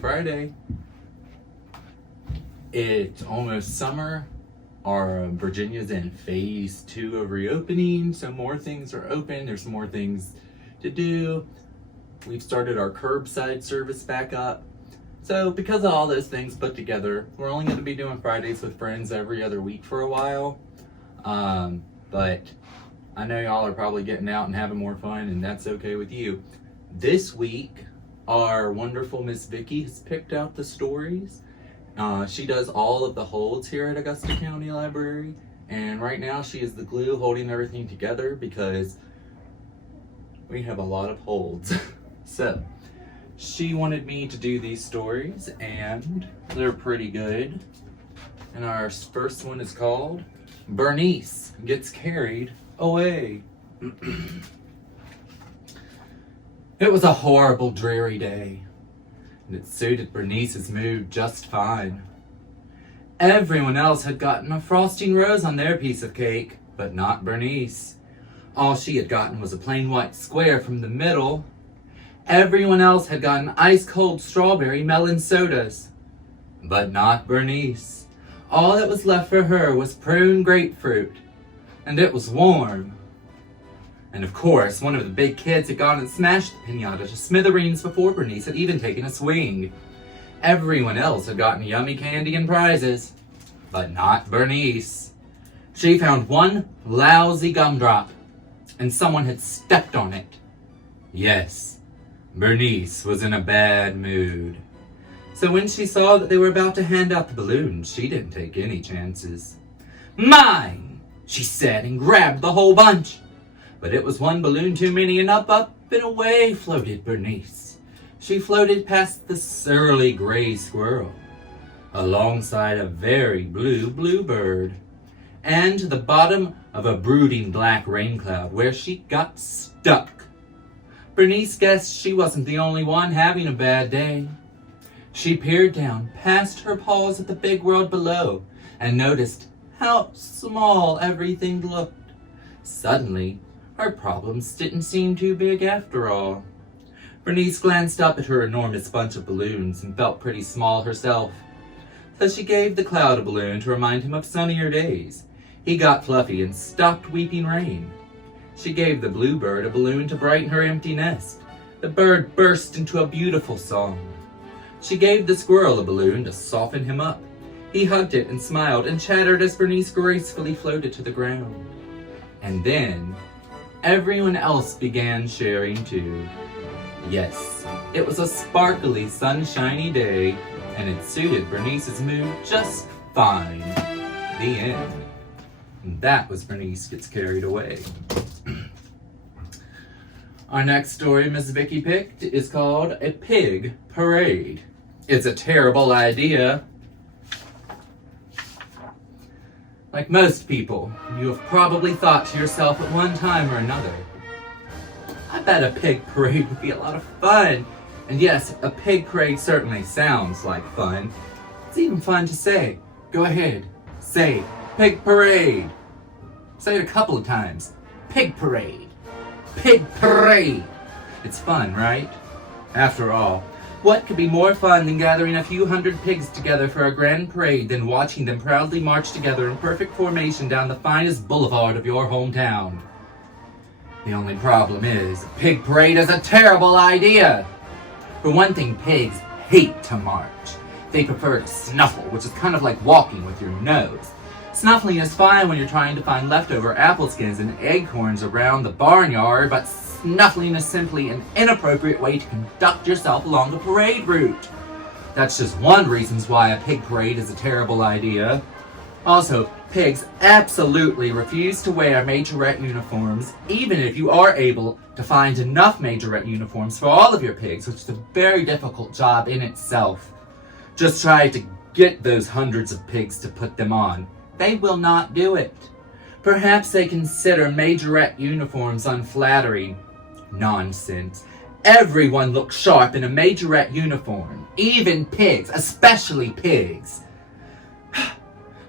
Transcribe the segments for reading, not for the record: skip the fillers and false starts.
Friday. It's almost summer. Our Virginia's in phase 2 of reopening, so more things are open. There's more things to do. We've started our curbside service back up. So because of all those things put together, we're only going to be doing Fridays with friends every other week for a while. But I know y'all are probably getting out and having more fun, and that's okay with you. This week, our wonderful Miss Vicky has picked out the stories. She does all of the holds here at Augusta County Library, and right now she is the glue holding everything together because we have a lot of holds. So, she wanted me to do these stories, and they're pretty good. And our first one is called Bernice Gets Carried Away. It was a horrible, dreary day, and it suited Bernice's mood just fine. Everyone else had gotten a frosting rose on their piece of cake, but not Bernice. All she had gotten was a plain white square from the middle. Everyone else had gotten ice-cold strawberry melon sodas, but not Bernice. All that was left for her was prune grapefruit, and it was warm. And of course, one of the big kids had gone and smashed the piñata to smithereens before Bernice had even taken a swing. Everyone else had gotten yummy candy and prizes, but not Bernice. She found one lousy gumdrop, and someone had stepped on it. Yes, Bernice was in a bad mood. So when she saw that they were about to hand out the balloons, she didn't take any chances. "Mine!" she said, and grabbed the whole bunch. But it was one balloon too many, and up and away floated Bernice. She floated past the surly gray squirrel, alongside a very blue bluebird, and to the bottom of a brooding black rain cloud where she got stuck. Bernice guessed she wasn't the only one having a bad day. She peered down past her paws at the big world below and noticed how small everything looked. Suddenly, her problems didn't seem too big after all. Bernice glanced up at her enormous bunch of balloons and felt pretty small herself. So she gave the cloud a balloon to remind him of sunnier days. He got fluffy and stopped weeping rain. She gave the bluebird a balloon to brighten her empty nest. The bird burst into a beautiful song. She gave the squirrel a balloon to soften him up. He hugged it and smiled and chattered as Bernice gracefully floated to the ground. And then everyone else began sharing too. Yes, it was a sparkly, sunshiny day, and it suited Bernice's mood just fine. The end. And that was Bernice Gets Carried Away. Our next story Miss Vicky picked is called A Pig Parade. It's a terrible idea. Like most people, you have probably thought to yourself at one time or another, I bet a pig parade would be a lot of fun. And yes, a pig parade certainly sounds like fun. It's even fun to say. Go ahead, say pig parade. Say it a couple of times. Pig parade. Pig parade. It's fun, right? After all, what could be more fun than gathering a few hundred pigs together for a grand parade than watching them proudly march together in perfect formation down the finest boulevard of your hometown? The only problem is, a pig parade is a terrible idea. For one thing, pigs hate to march. They prefer to snuffle, which is kind of like walking with your nose. Snuffling is fine when you're trying to find leftover apple skins and acorns around the barnyard, but snuffling is simply an inappropriate way to conduct yourself along the parade route. That's just one reason why a pig parade is a terrible idea. Also, pigs absolutely refuse to wear majorette uniforms, even if you are able to find enough majorette uniforms for all of your pigs, which is a very difficult job in itself. Just try to get those hundreds of pigs to put them on. They will not do it. Perhaps they consider majorette uniforms unflattering. Nonsense. Everyone looks sharp in a majorette uniform. Even pigs, especially pigs.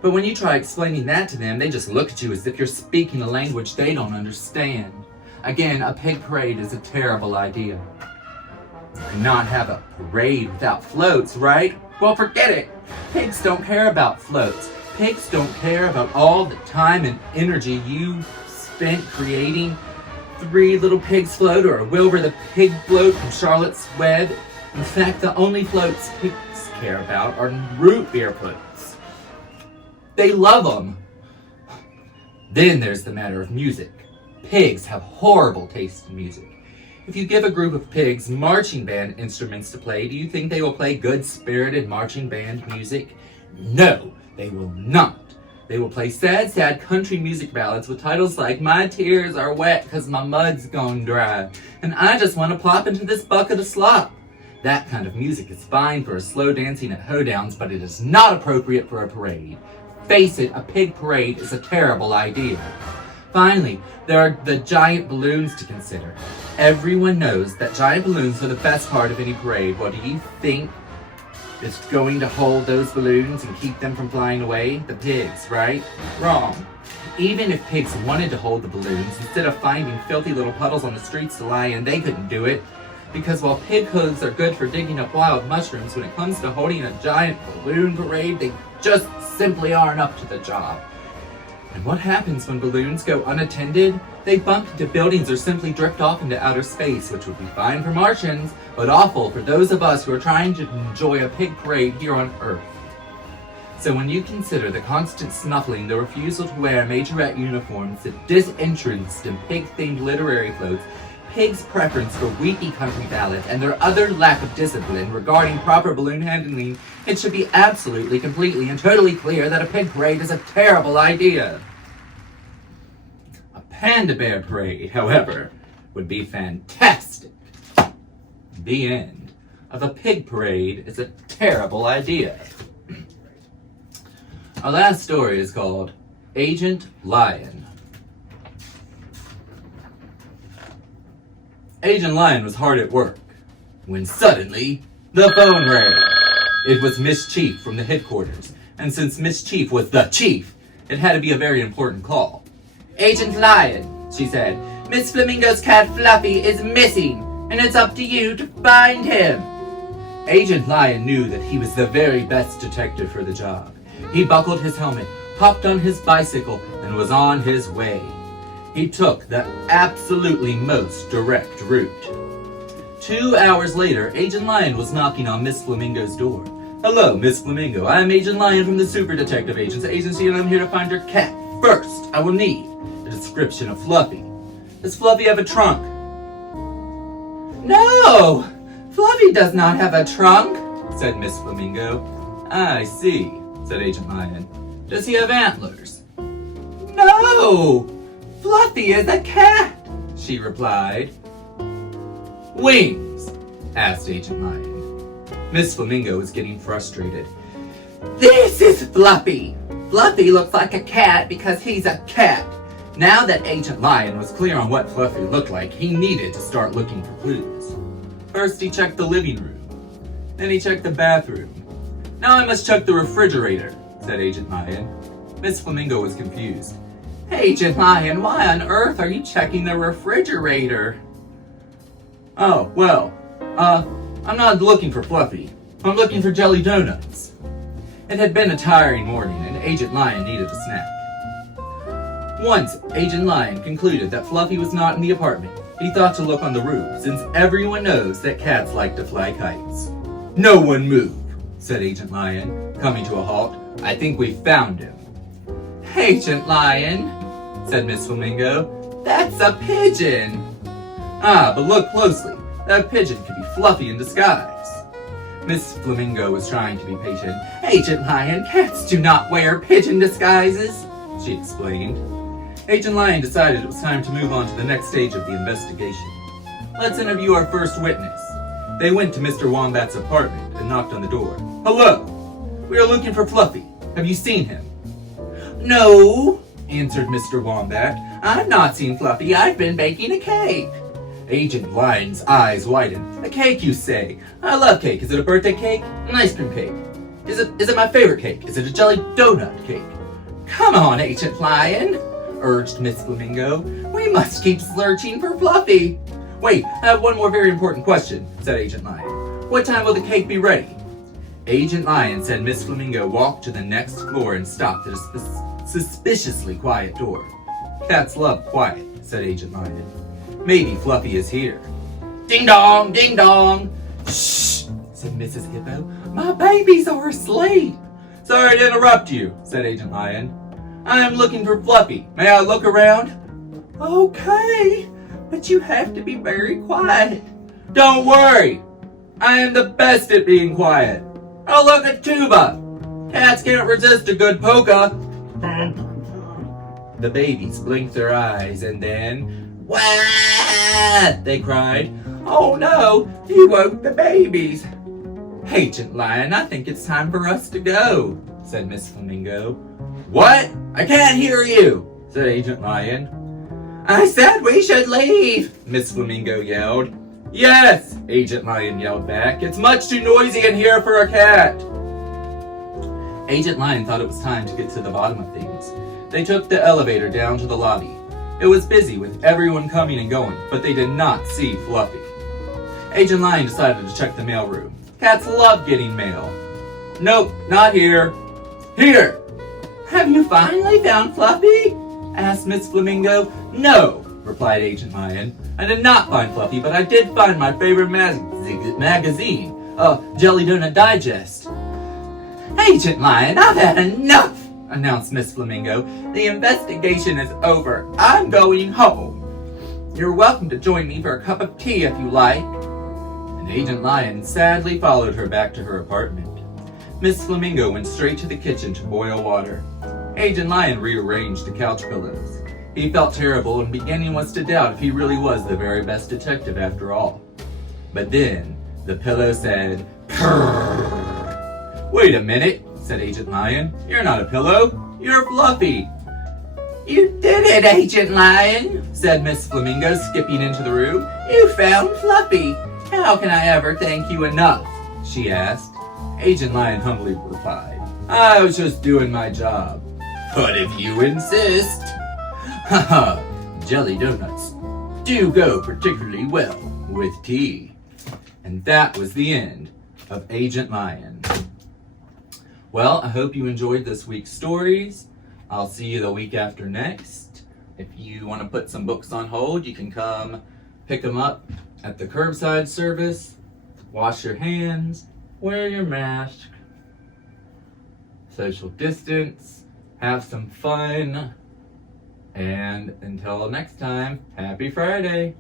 But when you try explaining that to them, they just look at you as if you're speaking a language they don't understand. Again, a pig parade is a terrible idea. Not have a parade without floats, right? Well, forget it. Pigs don't care about floats. Pigs don't care about all the time and energy you spent creating 3 Little Pigs float or a Wilbur the Pig float from Charlotte's Web. In fact, the only floats pigs care about are root beer floats. They love them. Then there's the matter of music. Pigs have horrible taste in music. If you give a group of pigs marching band instruments to play, do you think they will play good-spirited marching band music? No, they will not. They will play sad, sad country music ballads with titles like "My tears are wet 'cause my mud's gone dry," and "I just want to plop into this bucket of slop." That kind of music is fine for a slow dancing at hoedowns, but it is not appropriate for a parade. Face it, a pig parade is a terrible idea. Finally, there are the giant balloons to consider. Everyone knows that giant balloons are the best part of any parade. What do you think is going to hold those balloons and keep them from flying away? The pigs, right? Wrong. Even if pigs wanted to hold the balloons, instead of finding filthy little puddles on the streets to lie in, they couldn't do it. Because while pig hooves are good for digging up wild mushrooms, when it comes to holding a giant balloon parade, they just simply aren't up to the job. And what happens when balloons go unattended? They bump into buildings or simply drift off into outer space, which would be fine for Martians, but awful for those of us who are trying to enjoy a pig parade here on Earth. So when you consider the constant snuffling, the refusal to wear majorette uniforms, the disinterest in pig-themed literary floats, pigs' preference for weepy country ballads, and their utter lack of discipline regarding proper balloon handling, it should be absolutely, completely, and totally clear that a pig parade is a terrible idea. A panda bear parade, however, would be fantastic. The end of a pig parade is a terrible idea. Our last story is called Agent Lyon. Agent Lyon was hard at work when suddenly the phone rang. It was Miss Chief from the headquarters, and since Miss Chief was the chief, it had to be a very important call. "Agent Lyon," she said, "Miss Flamingo's cat Fluffy is missing, and it's up to you to find him." Agent Lyon knew that he was the very best detective for the job. He buckled his helmet, hopped on his bicycle, and was on his way. He took the absolutely most direct route. 2 hours later, Agent Lyon was knocking on Miss Flamingo's door. "Hello, Miss Flamingo. I'm Agent Lyon from the Super Detective Agency, and I'm here to find your cat. First, I will need a description of Fluffy. Does Fluffy have a trunk?" "No! Fluffy does not have a trunk," said Miss Flamingo. "I see," said Agent Lyon. "Does he have antlers?" "No! Fluffy is a cat," she replied. "Wings?" asked Agent Lyon. Miss Flamingo was getting frustrated. "This is Fluffy. Fluffy looks like a cat because he's a cat." Now that Agent Lyon was clear on what Fluffy looked like, he needed to start looking for clues. First he checked the living room. Then he checked the bathroom. "Now I must check the refrigerator," said Agent Lyon. Miss Flamingo was confused. "Agent Lyon, why on earth are you checking the refrigerator?" "Oh, well, I'm not looking for Fluffy. I'm looking for jelly donuts." It had been a tiring morning, and Agent Lyon needed a snack. Once Agent Lyon concluded that Fluffy was not in the apartment, he thought to look on the roof, since everyone knows that cats like to fly kites. "No one move," said Agent Lyon, coming to a halt. "I think we found him." "Agent Lyon," said Miss Flamingo, "that's a pigeon." "Ah, but look closely. That pigeon could be Fluffy in disguise." Miss Flamingo was trying to be patient. "Agent Lyon, cats do not wear pigeon disguises," she explained. Agent Lyon decided it was time to move on to the next stage of the investigation. "Let's interview our first witness." They went to Mr. Wombat's apartment and knocked on the door. "Hello! We are looking for Fluffy. Have you seen him?" "No," answered Mr. Wombat. "I've not seen Fluffy. I've been baking a cake." Agent Lyon's eyes widened. "A cake, you say? I love cake. Is it a birthday cake? An ice cream cake? Is it my favorite cake? Is it a jelly donut cake?" "Come on, Agent Lyon," urged Miss Flamingo. "We must keep searching for Fluffy." Wait, I have one more very important question, said Agent Lyon. What time will the cake be ready? Agent Lyon said Miss Flamingo walked to the next floor and stopped at a suspiciously quiet door. Cats love quiet, said Agent Lyon. Maybe Fluffy is here. Ding dong, ding dong. Shh, said Mrs. Hippo. My babies are asleep. Sorry to interrupt you, said Agent Lyon. I am looking for Fluffy. May I look around? Okay, but you have to be very quiet. Don't worry. I am the best at being quiet. Oh, look at Tuba. Cats can't resist a good polka. The babies blinked their eyes and then, "Wah!" they cried. Oh no, he woke the babies. Agent Lion, I think it's time for us to go, said Miss Flamingo. What? I can't hear you, said Agent Lion. I said we should leave, Miss Flamingo yelled. Yes, Agent Lion yelled back. It's much too noisy in here for a cat. Agent Lion thought it was time to get to the bottom of things. They took the elevator down to the lobby. It was busy with everyone coming and going, but they did not see Fluffy. Agent Lion decided to check the mail room. Cats love getting mail. Nope, not here. Here! Have you finally found Fluffy? Asked Miss Flamingo. No, replied Agent Lion. I did not find Fluffy, but I did find my favorite magazine, Jelly Donut Digest. Agent Lion, I've had enough, announced Miss Flamingo. The investigation is over. I'm going home. You're welcome to join me for a cup of tea if you like. And Agent Lion sadly followed her back to her apartment. Miss Flamingo went straight to the kitchen to boil water. Agent Lion rearranged the couch pillows. He felt terrible and beginning was to doubt if he really was the very best detective after all. But then, the pillow said, "Purr." Wait a minute, said Agent Lion. You're not a pillow, you're Fluffy. You did it, Agent Lion, said Miss Flamingo, skipping into the room. You found Fluffy. How can I ever thank you enough? She asked. Agent Lion humbly replied, I was just doing my job. But if you insist. Haha, jelly donuts do go particularly well with tea. And that was the end of Agent Lion. Well, I hope you enjoyed this week's stories. I'll see you the week after next. If you want to put some books on hold, you can come pick them up at the curbside service. Wash your hands, wear your mask, social distance, have some fun, and until next time, happy Friday!